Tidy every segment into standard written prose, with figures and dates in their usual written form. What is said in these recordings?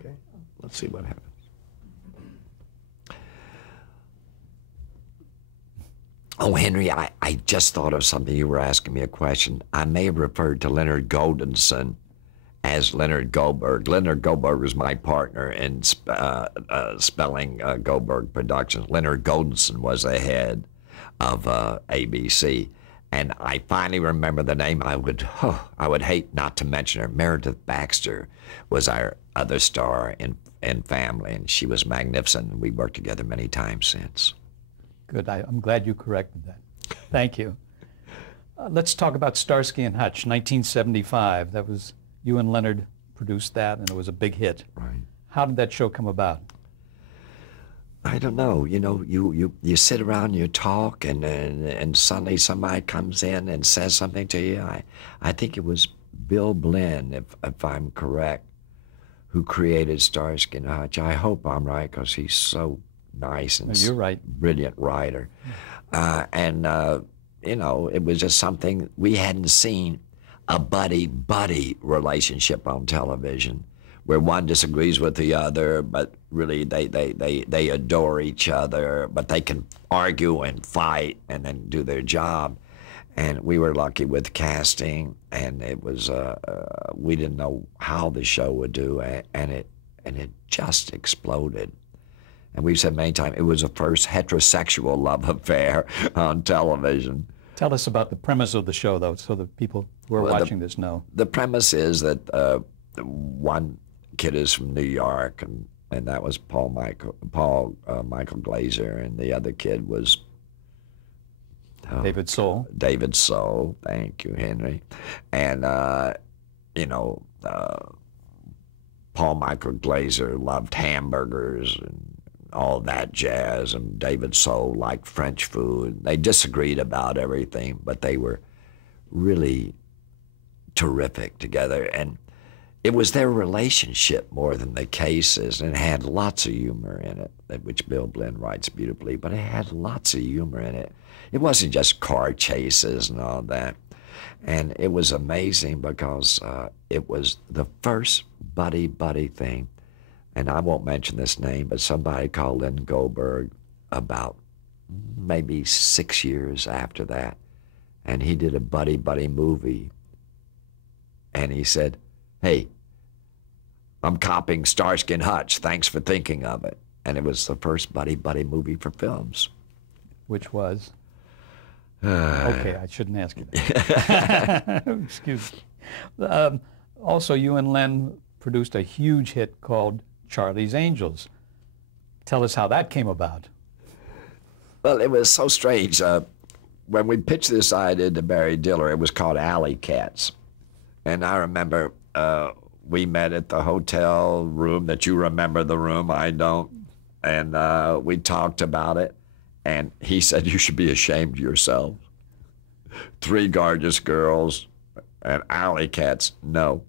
Okay, let's see what happens. Oh, Henry, I just thought of something. You were asking me a question. I may have referred to Leonard Goldenson as Leonard Goldberg. Leonard Goldberg was my partner in spelling Goldberg Productions. Leonard Goldenson was the head of ABC. And I finally remember the name. I would hate not to mention her. Meredith Baxter was our other star in Family, and she was magnificent. And we worked together many times since. Good. I'm glad you corrected that. Thank you. Let's talk about Starsky and Hutch, 1975. That was, you and Leonard produced that, and it was a big hit. Right. How did that show come about? I don't know. You know, you sit around, you talk, and suddenly somebody comes in and says something to you. I think it was Bill Blinn, if I'm correct, who created Starsky and Hutch. I hope I'm right, because he's so nice and you're right. Brilliant writer. You know, it was just something we hadn't seen, a buddy-buddy relationship on television, where one disagrees with the other, but really they adore each other, but they can argue and fight and then do their job. And we were lucky with casting, and it was we didn't know how the show would do, and it just exploded. And we've said many times, it was the first heterosexual love affair on television. Tell us about the premise of the show, though, so that people who are watching this know. The premise is that one kid is from New York, and that was Michael Glazer, and the other kid was David Soul. David Soul, thank you, Henry. And, you know, Paul Michael Glazer loved hamburgers and all that jazz, and David Soul liked French food. They disagreed about everything, but they were really terrific together. And it was their relationship more than the cases, and it had lots of humor in it, which Bill Blinn writes beautifully, but it had lots of humor in it. It wasn't just car chases and all that. And it was amazing because it was the first buddy-buddy thing. And I won't mention this name, but somebody called Lynn Goldberg about maybe 6 years after that, and he did a buddy-buddy movie. And he said, "Hey, I'm copying Starsky and Hutch. Thanks for thinking of it." And it was the first buddy-buddy movie for films. Which was? Okay, I shouldn't ask you that. Excuse me. Also, you and Len produced a huge hit called Charlie's Angels. Tell us how that came about. Well, it was so strange. When we pitched this idea to Barry Diller, it was called Alley Cats. And I remember we met at the hotel room that you remember the room, I don't. And we talked about it. And he said, "You should be ashamed of yourself. 3 gorgeous girls and alley cats, no."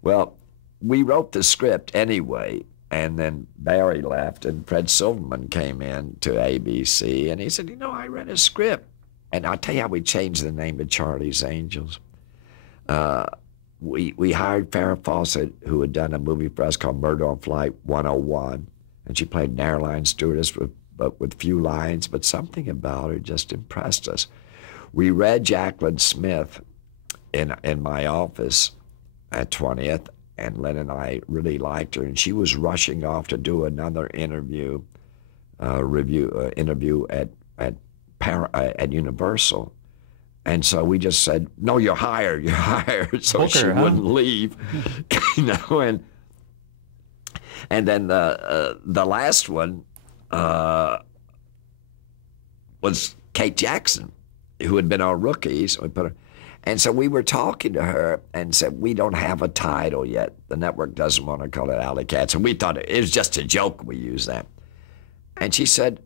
Well, we wrote the script anyway, and then Barry left, and Fred Silverman came in to ABC, and he said, "You know, I read a script." And I'll tell you how we changed the name to Charlie's Angels. We hired Farrah Fawcett, who had done a movie for us called Murder on Flight 101, and she played an airline stewardess with few lines, but something about her just impressed us. We read Jacqueline Smith in my office at 20th, and Len and I really liked her, and she was rushing off to do another interview at Universal. And so we just said, "No, you're hired, you're hired," so Booker, she wouldn't leave, you know. And then the last one was Kate Jackson, who had been our rookies. We put her, and so we were talking to her and said, "We don't have a title yet. The network doesn't want to call it Alley Cats." And we thought it was just a joke we used that. And she said,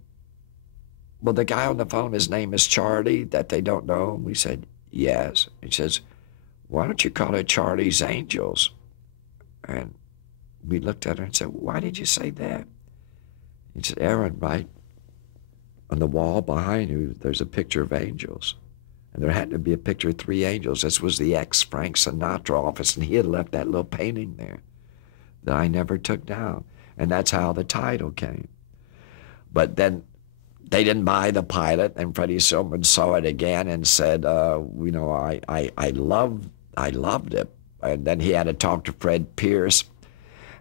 "Well, the guy on the phone, his name is Charlie, that they don't know." And we said, "Yes." And she says, "Why don't you call it Charlie's Angels?" And we looked at her and said, "Why did you say that?" He said, "Aaron, right on the wall behind you, there's a picture of angels." And there had to be a picture of 3 angels. This was the ex-Frank Sinatra office, and he had left that little painting there. that I never took down. And that's how the title came. But then they didn't buy the pilot, and Freddie Silverman saw it again and said, you know, I loved it. And then he had to talk to Fred Pierce,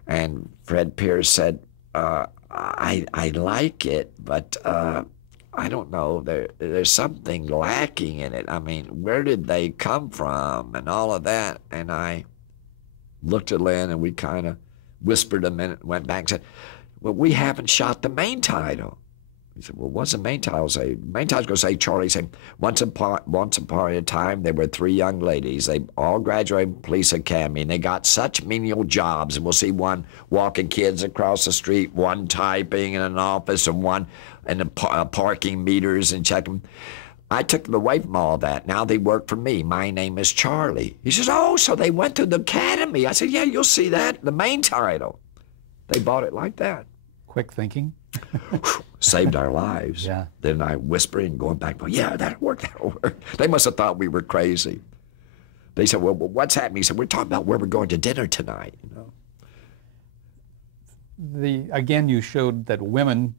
and Fred Pierce said, I like it, but I don't know, there's something lacking in it. I mean, where did they come from and all of that? And I looked at Len, and we kind of whispered a minute and went back and said, well, we haven't shot the main title. He said, well, what's the main title say? The main title's going to say, Charlie said, once upon a time, there were 3 young ladies. They all graduated from police academy, and they got such menial jobs. And we'll see one walking kids across the street, one typing in an office, and one in the parking meters and checking. I took them away from all that. Now they work for me. My name is Charlie. He says, oh, so they went to the academy. I said, yeah, you'll see that, the main title. They bought it like that. Quick thinking. Saved our lives. Yeah. Then I whispering, going back, well, yeah, that'll work. They must have thought we were crazy. They said, well, what's happening? He said, we're talking about where we're going to dinner tonight. You know. Again, you showed that women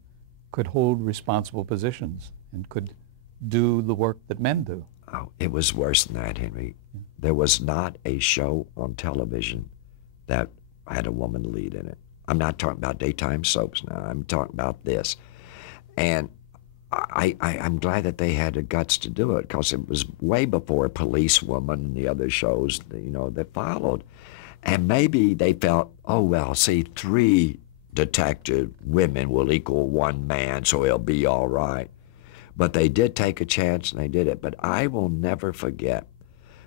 could hold responsible positions and could do the work that men do. Oh, it was worse than that, Henry. There was not a show on television that had a woman lead in it. I'm not talking about daytime soaps now. I'm talking about this. And I'm glad that they had the guts to do it, because it was way before Police Woman and the other shows, you know, that followed. And maybe they felt, oh, well, see, 3 detective women will equal 1 man, so he'll be all right. But they did take a chance, and they did it. But I will never forget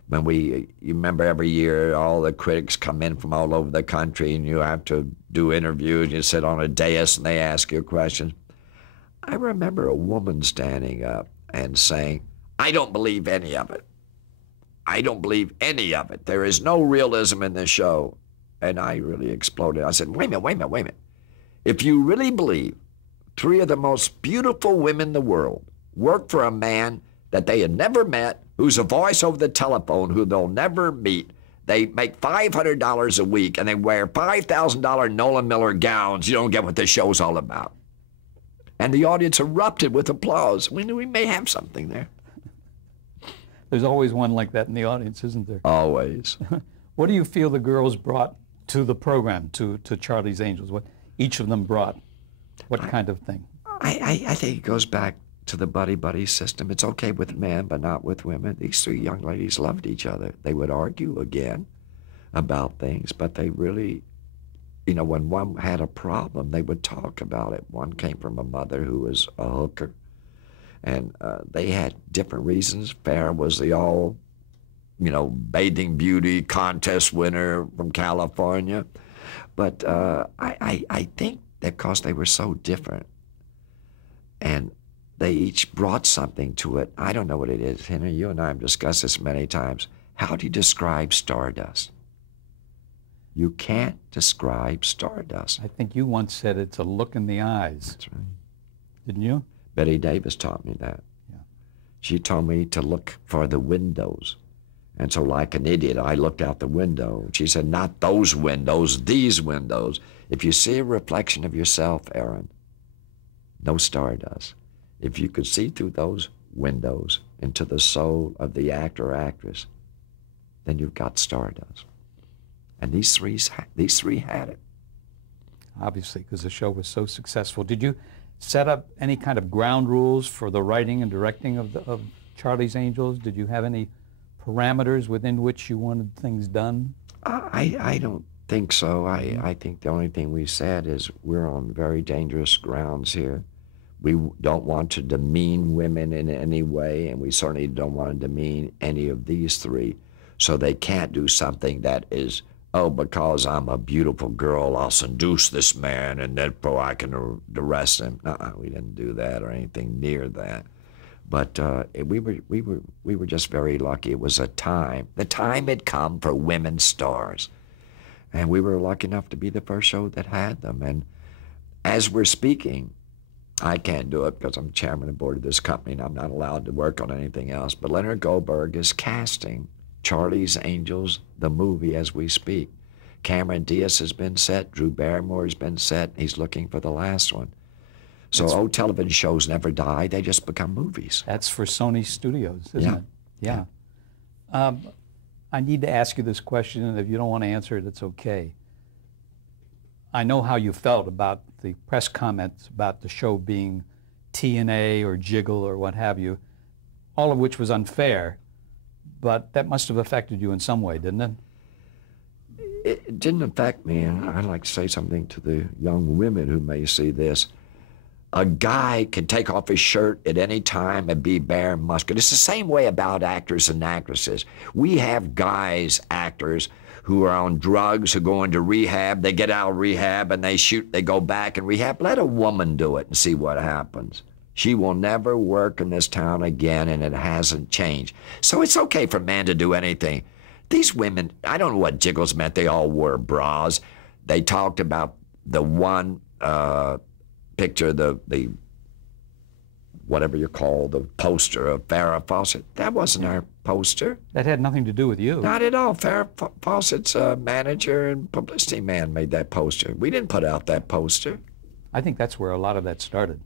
when you remember every year all the critics come in from all over the country, and you have to do interviews, you sit on a dais and they ask you questions. I remember a woman standing up and saying, I don't believe any of it. I don't believe any of it. There is no realism in this show. And I really exploded. I said, wait a minute. If you really believe 3 of the most beautiful women in the world work for a man that they had never met, who's a voice over the telephone, who they'll never meet, they make $500 a week, and they wear $5,000 Nolan Miller gowns, you don't get what this show's all about. And the audience erupted with applause. We knew we may have something there. There's always one like that in the audience, isn't there? Always. What do you feel the girls brought to the program, to Charlie's Angels? What each of them brought? What kind of thing? I think it goes back to the buddy-buddy system. It's okay with men, but not with women. These 3 young ladies loved each other. They would argue again about things, but they really, you know, when one had a problem, they would talk about it. One came from a mother who was a hooker, and they had different reasons. Farrah was the all, you know, bathing beauty contest winner from California. But I think that because they were so different, and they each brought something to it. I don't know what it is. Henry, you and I have discussed this many times. How do you describe stardust? You can't describe stardust. I think you once said it's a look in the eyes. That's right. Didn't you? Betty Davis taught me that. Yeah. She told me to look for the windows. And so like an idiot, I looked out the window. She said, not those windows, these windows. If you see a reflection of yourself, Aaron, no stardust. If you could see through those windows into the soul of the actor or actress, then you've got stardust. And these three had it. Obviously, because the show was so successful. Did you set up any kind of ground rules for the writing and directing of Charlie's Angels? Did you have any parameters within which you wanted things done? I don't think so. I think the only thing we said is we're on very dangerous grounds here. We don't want to demean women in any way, and we certainly don't want to demean any of these 3. So they can't do something that is, oh, because I'm a beautiful girl, I'll seduce this man, and therefore I can arrest him. No, we didn't do that or anything near that. But we were just very lucky. It was a time. The time had come for women stars, and we were lucky enough to be the first show that had them. And as we're speaking, I can't do it because I'm chairman of the board of this company and I'm not allowed to work on anything else. But Leonard Goldberg is casting Charlie's Angels, the movie, as we speak. Cameron Diaz has been set. Drew Barrymore's been set. He's looking for the last one. So old television shows never die. They just become movies. That's for Sony Studios, isn't it? Yeah. I need to ask you this question, and if you don't want to answer it, it's okay. I know how you felt about the press comments about the show being TNA or Jiggle or what have you, all of which was unfair, but that must have affected you in some way, didn't it? It didn't affect me, and I'd like to say something to the young women who may see this. A guy can take off his shirt at any time and be bare and muscular. It's the same way about actors and actresses. We have guys, actors, who are on drugs, who go into rehab. They get out of rehab and they shoot, they go back in rehab. Let a woman do it and see what happens. She will never work in this town again, and it hasn't changed. So it's okay for men to do anything. These women, I don't know what Jiggles meant. They all wore bras. They talked about the one picture, the whatever you call the poster of Farrah Fawcett. That wasn't our poster. That had nothing to do with you. Not at all. Farrah Fawcett's manager and publicity man made that poster. We didn't put out that poster. I think that's where a lot of that started,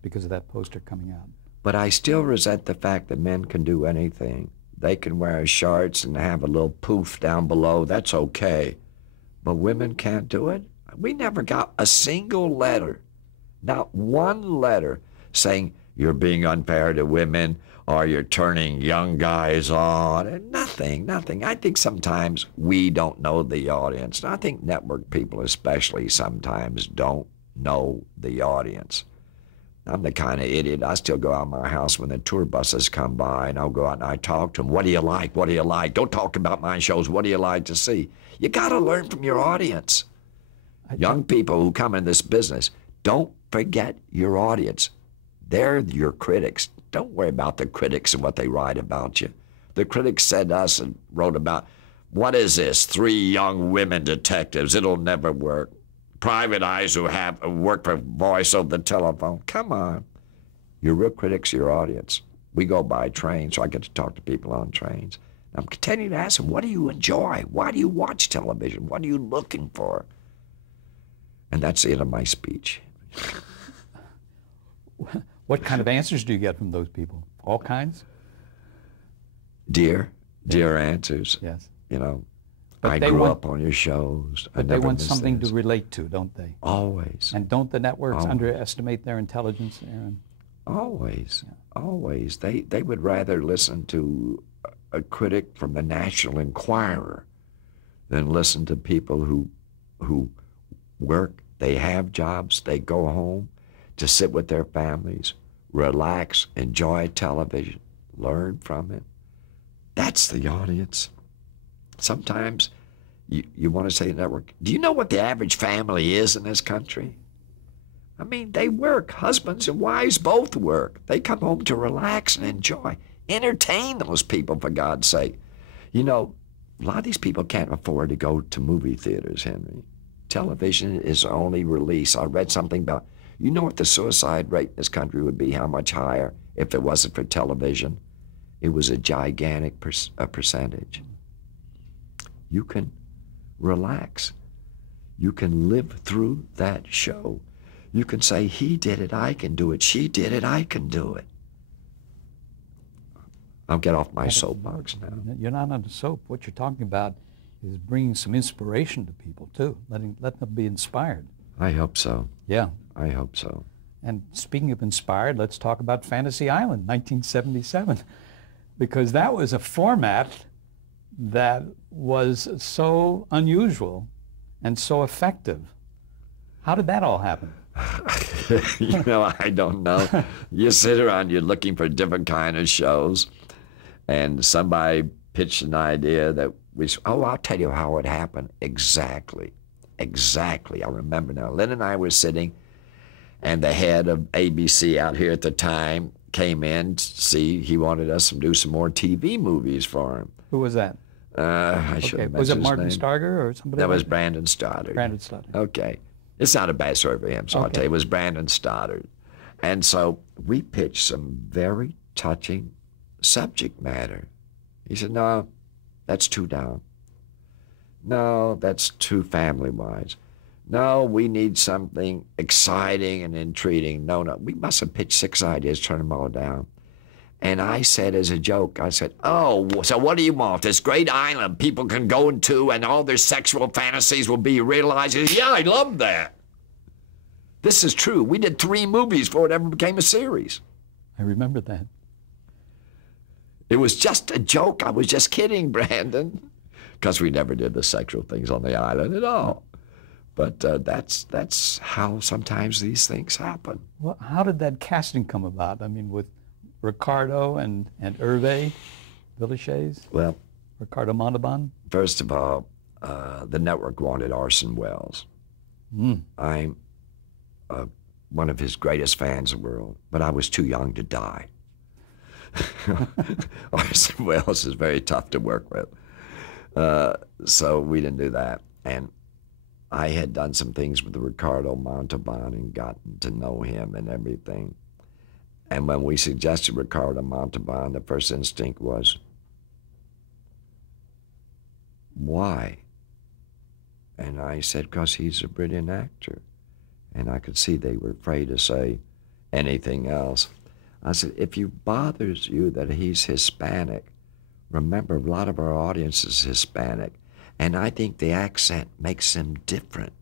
because of that poster coming out. But I still resent the fact that men can do anything. They can wear shorts and have a little poof down below. That's okay. But women can't do it. We never got a single letter, not one letter, saying you're being unfair to women or you're turning young guys on. And nothing. I think sometimes we don't know the audience. And I think network people especially sometimes don't know the audience. I'm the kind of idiot. I still go out of my house when the tour buses come by, and I'll go out and I talk to them. What do you like? What do you like? Don't talk about my shows. What do you like to see? You got to learn from your audience. Young people who come in this business, don't forget your audience. They're your critics. Don't worry about the critics and what they write about you. The critics said to us and wrote about, what is this? 3 young women detectives. It'll never work. Private eyes who have worked for voice over the telephone. Come on. Your real critics are your audience. We go by train, so I get to talk to people on trains. I'm continuing to ask them, what do you enjoy? Why do you watch television? What are you looking for? And that's the end of my speech. What kind of answers do you get from those people? All kinds? Dear answers. Yes. You know, but I grew up on your shows. But they want something to relate to, don't they? Always. And don't the networks underestimate their intelligence, Aaron? Always. Yeah. Always. They would rather listen to a critic from the National Enquirer than listen to people who work, they have jobs, they go home to sit with their families, relax, enjoy television, learn from it. That's the audience. Sometimes you want to say network. Do you know what the average family is in this country? I mean, they work. Husbands and wives both work. They come home to relax and enjoy. Entertain those people, for God's sake. You know, a lot of these people can't afford to go to movie theaters, Henry. Television is the only release. I read something about, you know what the suicide rate in this country would be, how much higher if it wasn't for television? It was a gigantic percentage. You can relax. You can live through that show. You can say, he did it, I can do it. She did it, I can do it. I'll get off my soapbox now. You're not on the soap. What you're talking about is bringing some inspiration to people, too. Let them be inspired. I hope so. Yeah. I hope so. And speaking of inspired, let's talk about Fantasy Island, 1977, because that was a format that was so unusual and so effective. How did that all happen? You know, I don't know. You sit around, you're looking for different kind of shows, and somebody pitched an idea that I'll tell you how it happened. Exactly. I remember now. Lynn and I were sitting, and the head of ABC out here at the time came in to see. He wanted us to do some more TV movies for him. Who was that? I should have mentioned Was it his Martin name. Starger or somebody? That was like Brandon Stoddard. Brandon Stoddard. Okay. It's not a bad story for him, so I'll tell you. It was Brandon Stoddard. And so we pitched some very touching subject matter. He said, no, that's too down. No, that's too family-wise. No, we need something exciting and intriguing. No, we must have pitched 6 ideas, turned them all down. And I said as a joke, I said, oh, so what do you want? This great island people can go into and all their sexual fantasies will be realized? He said, yeah, I love that. This is true. We did 3 movies before it ever became a series. I remember that. It was just a joke. I was just kidding, Brandon, because we never did the sexual things on the island at all. But that's how sometimes these things happen. Well, how did that casting come about? I mean, with Ricardo and Hervé Villechaize? Well, Ricardo Montalban? First of all, the network wanted Orson Welles. I'm one of his greatest fans in the world, but I was too young to die. Orson Welles is very tough to work with. So we didn't do that. And I had done some things with Ricardo Montalban and gotten to know him and everything. And when we suggested Ricardo Montalban, the first instinct was, why? And I said, because he's a brilliant actor. And I could see they were afraid to say anything else. I said, if it bothers you that he's Hispanic, remember a lot of our audience is Hispanic. And I think the accent makes him different.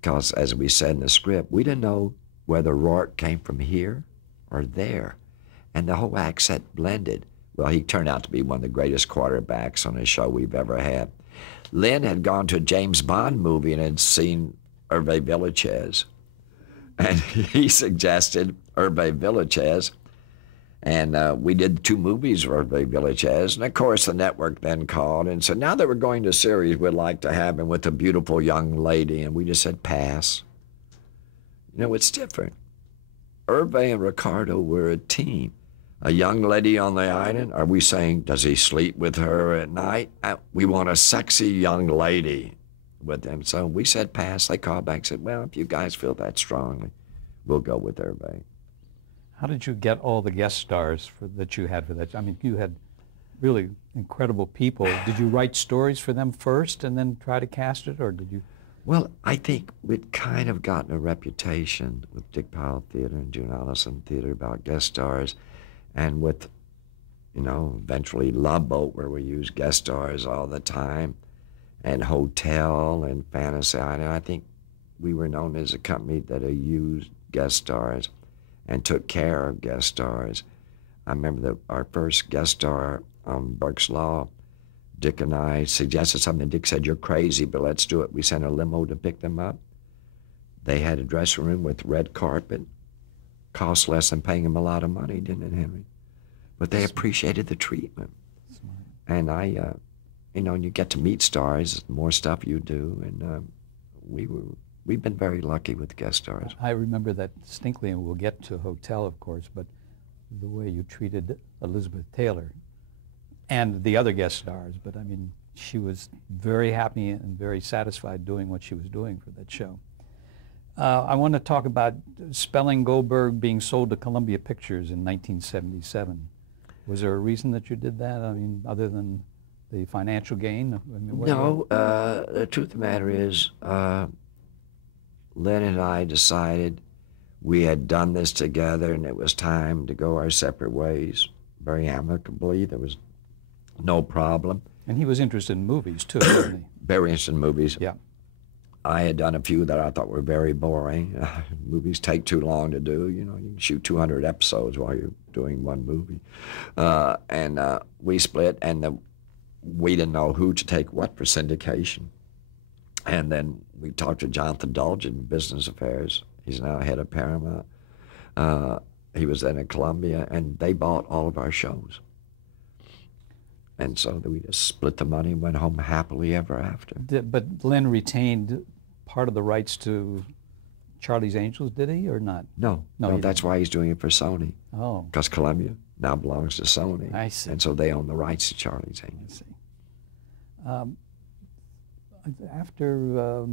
Because as we said in the script, we didn't know whether Rourke came from here or there. And the whole accent blended. Well, he turned out to be one of the greatest quarterbacks on a show we've ever had. Lynn had gone to a James Bond movie and had seen Hervé Villechaize. And he suggested Hervé Villechaize. And we did 2 movies for Hervé Villechaize. And of course, the network then called and said, now that we're going to series, we'd like to have him with a beautiful young lady. And we just said, pass. You know, it's different. Hervé and Ricardo were a team. A young lady on the island, are we saying, does he sleep with her at night? We want a sexy young lady with him. So we said pass. They called back and said, well, if you guys feel that strongly, we'll go with Hervé. How did you get all the guest stars that you had for that? I mean, you had really incredible people. Did you write stories for them first and then try to cast it, or did you? Well, I think we'd kind of gotten a reputation with Dick Powell Theater and June Allison Theater about guest stars, and with, you know, eventually Love Boat, where we used guest stars all the time, and Hotel and Fantasy Island. I think we were known as a company that had used guest stars and took care of guest stars. I remember our first guest star on Burke's Law, Dick and I suggested something. Dick said, you're crazy, but let's do it. We sent a limo to pick them up. They had a dressing room with red carpet. Cost less than paying them a lot of money, didn't it, Henry? But they appreciated the treatment. And you know, you get to meet stars, the more stuff you do, and we've been very lucky with guest stars. I remember that distinctly, and we'll get to Hotel, of course, but the way you treated Elizabeth Taylor and the other guest stars. But I mean, she was very happy and very satisfied doing what she was doing for that show. I want to talk about Spelling Goldberg being sold to Columbia Pictures in 1977. Was there a reason that you did that? I mean, other than the financial gain? I mean, no, the truth of the matter is, Lynn and I decided we had done this together and it was time to go our separate ways very amicably. There was no problem. And he was interested in movies too, wasn't he? Very interested in movies. Yeah. I had done a few that I thought were very boring. Movies take too long to do. You know, you can shoot 200 episodes while you're doing one movie. And we split, and we didn't know who to take what for syndication. And then we talked to Jonathan Dolgen in Business Affairs. He's now head of Paramount. He was then at Columbia, and they bought all of our shows. And so we just split the money and went home happily ever after. But Lynn retained part of the rights to Charlie's Angels, did he, or not? No, that's why he's doing it for Sony. Oh. Because Columbia now belongs to Sony. I see. And so they own the rights to Charlie's Angels. I see. After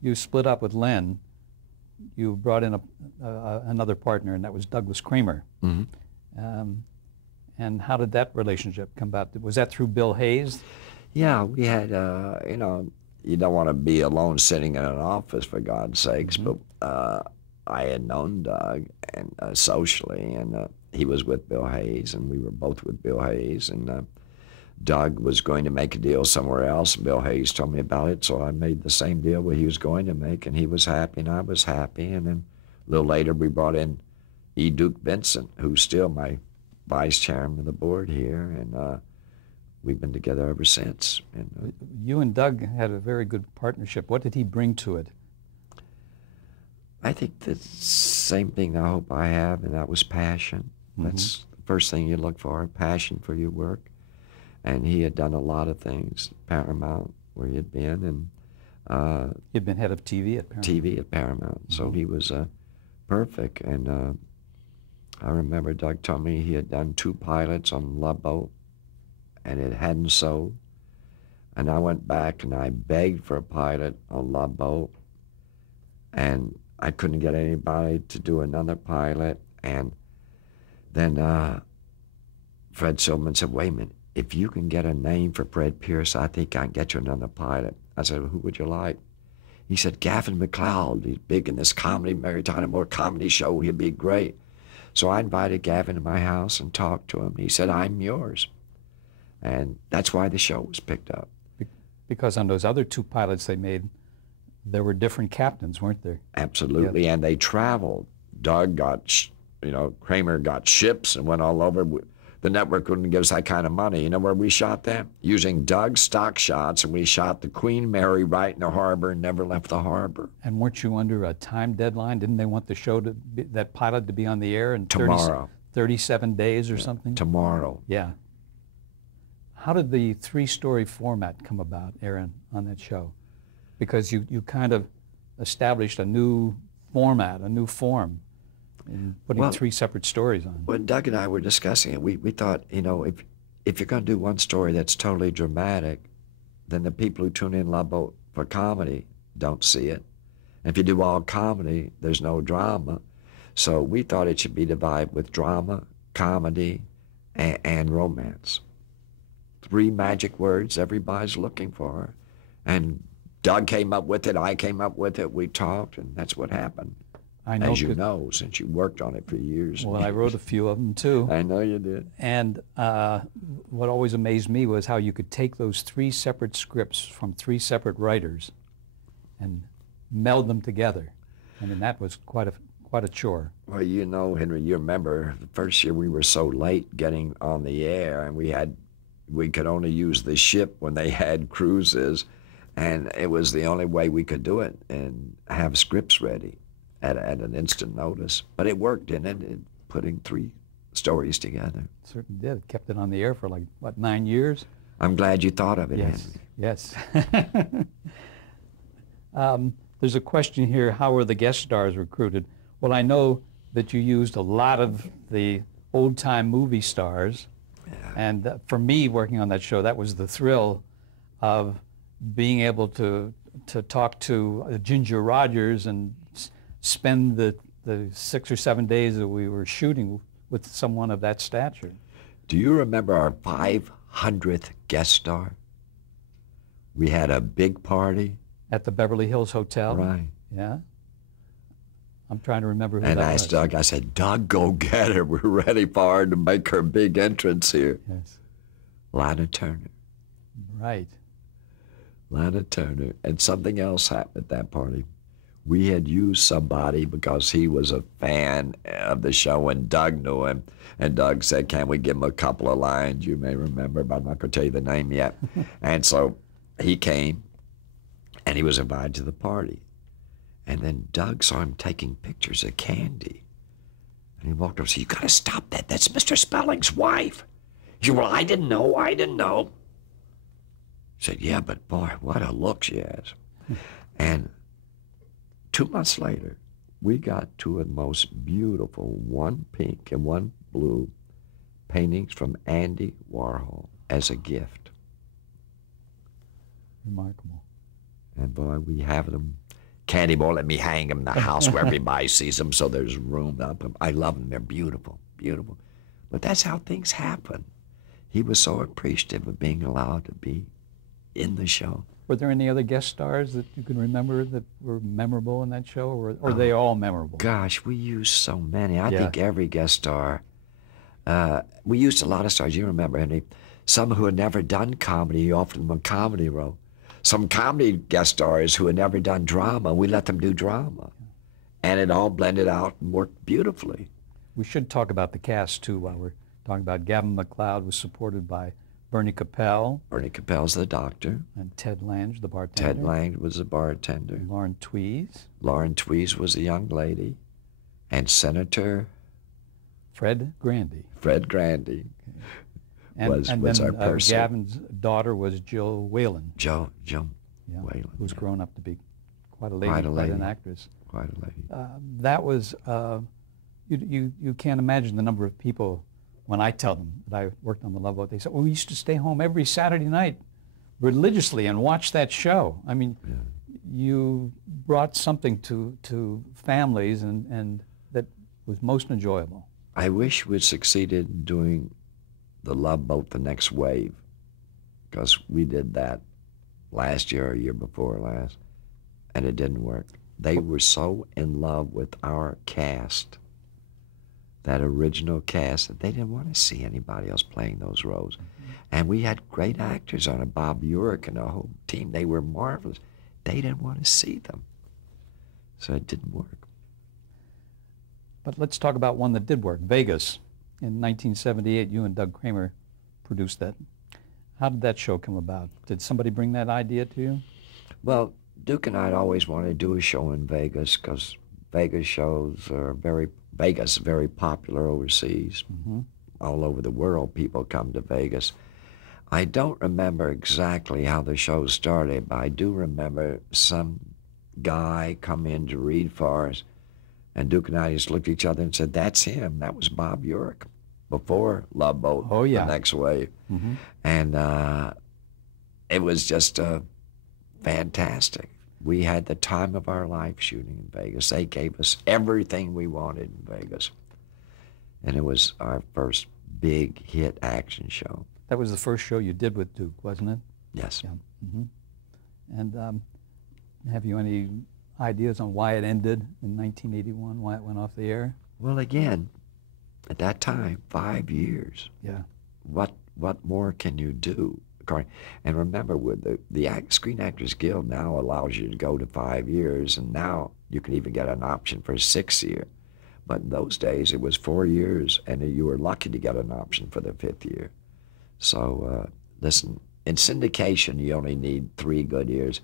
you split up with Len, you brought in another partner, and that was Douglas Kramer. Mm-hmm. And how did that relationship come about? Was that through Bill Hayes? Yeah, we had, you know, you don't want to be alone sitting in an office, for God's sakes, but I had known Doug and socially, and he was with Bill Hayes, and we were both with Bill Hayes, and Doug was going to make a deal somewhere else, and Bill Hayes told me about it, so I made the same deal what he was going to make, and he was happy, and I was happy, and then a little later we brought in E. Duke Vincent, who's still my vice chairman of the board here, and we've been together ever since. And You and Doug had a very good partnership. What did he bring to it? I think the same thing I hope I have, and that was passion. That's the first thing you look for, passion for your work. And he had done a lot of things, Paramount, where he had been, and He'd been head of TV at Paramount. TV at Paramount. So he was perfect. And I remember Doug told me he had done 2 pilots on Love Boat, and it hadn't sold. And I went back and I begged for a pilot on Love Boat, and I couldn't get anybody to do another pilot. And then Fred Silverman said, wait a minute, if you can get a name for Fred Pierce, I think I can get you another pilot. I said, who would you like? He said, Gavin MacLeod. He's big in this comedy, Mary Tyler Moore comedy show. He'd be great. So I invited Gavin to my house and talked to him. He said, I'm yours. And that's why the show was picked up. Because on those other 2 pilots they made, there were different captains, weren't there? Absolutely, and they traveled. Doug got, Kramer got ships and went all over. The network wouldn't give us that kind of money. You know where we shot them? Using Doug's stock shots, and we shot the Queen Mary right in the harbor and never left the harbor. And weren't you under a time deadline? Didn't they want the show to be, that pilot to be on the air in Tomorrow. 37 days or something? Tomorrow. Yeah. How did the 3-story format come about, Aaron, on that show? Because you kind of established a new format, a new form, in putting 3 separate stories on. When Doug and I were discussing it, we thought, if you're going to do one story that's totally dramatic, then the people who tune in Love Boat for comedy don't see it. And if you do all comedy, there's no drama. So we thought it should be divided with drama, comedy, and romance. 3 magic words everybody's looking for. And Doug came up with it, I came up with it, we talked, and that's what happened. I know, as you know, since you worked on it for years. Well, I wrote a few of them too. I know you did. And what always amazed me was how you could take those 3 separate scripts from 3 separate writers and meld them together. I mean, that was quite a chore. Well, Henry, you remember the first year we were so late getting on the air, and we could only use the ship when they had cruises, and it was the only way we could do it and have scripts ready at an instant notice. But it worked, didn't it? Putting 3 stories together. It certainly did. It kept it on the air for 9 years? I'm glad you thought of it, Yes, Henry. yes. There's a question here, how were the guest stars recruited? Well, I know that you used a lot of the old-time movie stars, and for me, working on that show, that was the thrill of being able to talk to Ginger Rogers and spend the 6 or 7 days that we were shooting with someone of that stature. Do you remember our 500th guest star? We had a big party. At the Beverly Hills Hotel? Right. Yeah? I'm trying to remember who and that I was. asked Doug, I said, Doug, go get her. We're ready for her to make her big entrance here. Yes. Lana Turner. Right. Lana Turner. And something else happened at that party. We had used somebody because he was a fan of the show, and Doug knew him. And Doug said, can we give him a couple of lines? You may remember, but I'm not going to tell you the name yet. And so he came, and he was invited to the party. And then Doug saw him taking pictures of Candy. And he walked over and said, you got to stop that. That's Mr. Spelling's wife. He said, well, I didn't know. He said, yeah, but boy, what a look she has. And 2 months later, we got 2 of the most beautiful, one pink and one blue, paintings from Andy Warhol as a gift. Remarkable. And boy, we have them. Candy won't let me hang them in the house where everybody sees them, so there's room up them. I love them. They're beautiful, beautiful. But that's how things happen. He was so appreciative of being allowed to be in the show. Were there any other guest stars that you can remember that were memorable in that show, or are they all memorable? Gosh, we used so many. I Yeah. think every guest star. We used a lot of stars. You remember, Henry? Some who had never done comedy, you offered them a comedy role. Some comedy guest stars who had never done drama, we let them do drama. And it all blended out and worked beautifully. We should talk about the cast, too, while we're talking about Gavin MacLeod was supported by Bernie Capel Bernie Capel's the doctor. and Ted Lange, the bartender. Ted Lang was the bartender. Lauren Tweez, Lauren Tweez was the young lady. And Senator Fred Grandy. Fred Grandy was and our then person. Gavin's daughter was Jill Whalen, Joe yeah, Whalen. who's grown up to be quite a lady, Quite a quite an lady. actress. Quite a lady. That was, you can't imagine the number of people, when I tell them that I worked on The Love Boat, they say, well, we used to stay home every Saturday night religiously and watch that show. I mean, you brought something to families and that was most enjoyable. I wish we'd succeeded in doing The Love Boat, The Next Wave, because we did that last year or year before last, and it didn't work. They were so in love with our cast, that original cast, that they didn't want to see anybody else playing those roles. And we had great actors on it, Bob Urich and the whole team. They were marvelous. They didn't want to see them. So it didn't work. But let's talk about one that did work, Vegas. In 1978, you and Doug Kramer produced that. How did that show come about? Did somebody bring that idea to you? Well, Duke and I had always wanted to do a show in Vegas because Vegas shows are very popular overseas. All over the world, people come to Vegas. I don't remember exactly how the show started, but I do remember some guy come in to read for us, and Duke and I just looked at each other and said, that's him. That was Bob Urich before Love Boat, Oh, yeah. The Next Wave. And it was just fantastic. We had the time of our life shooting in Vegas. They gave us everything we wanted in Vegas. And it was our first big hit action show. That was the first show you did with Duke, wasn't it? Yes. Yeah. And have you any ideas on why it ended in 1981, why it went off the air? Well, again, at that time, 5 years. Yeah. What more can you do? And remember, with the Screen Actors Guild now allows you to go to 5 years, and now you can even get an option for a 6th year. But in those days, it was 4 years, and you were lucky to get an option for the 5th year. So listen, in syndication, you only need 3 good years.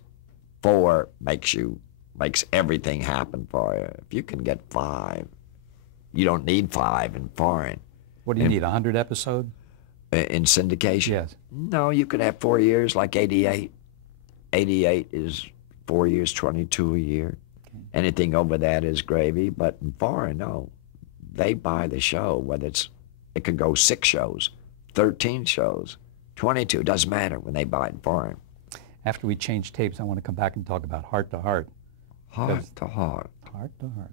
4 makes everything happen for you. If you can get 5, you don't need 5 in foreign. What do you need, 100 episode? In syndication? Yes. No, you could have 4 years, like 88. 88 is 4 years, 22 a year. Okay. Anything over that is gravy, but in foreign, no. They buy the show, whether it could go 6 shows, 13 shows, 22, doesn't matter when they buy it in foreign. After we change tapes, I want to come back and talk about Heart to Heart. Heart to Heart. Heart to Heart.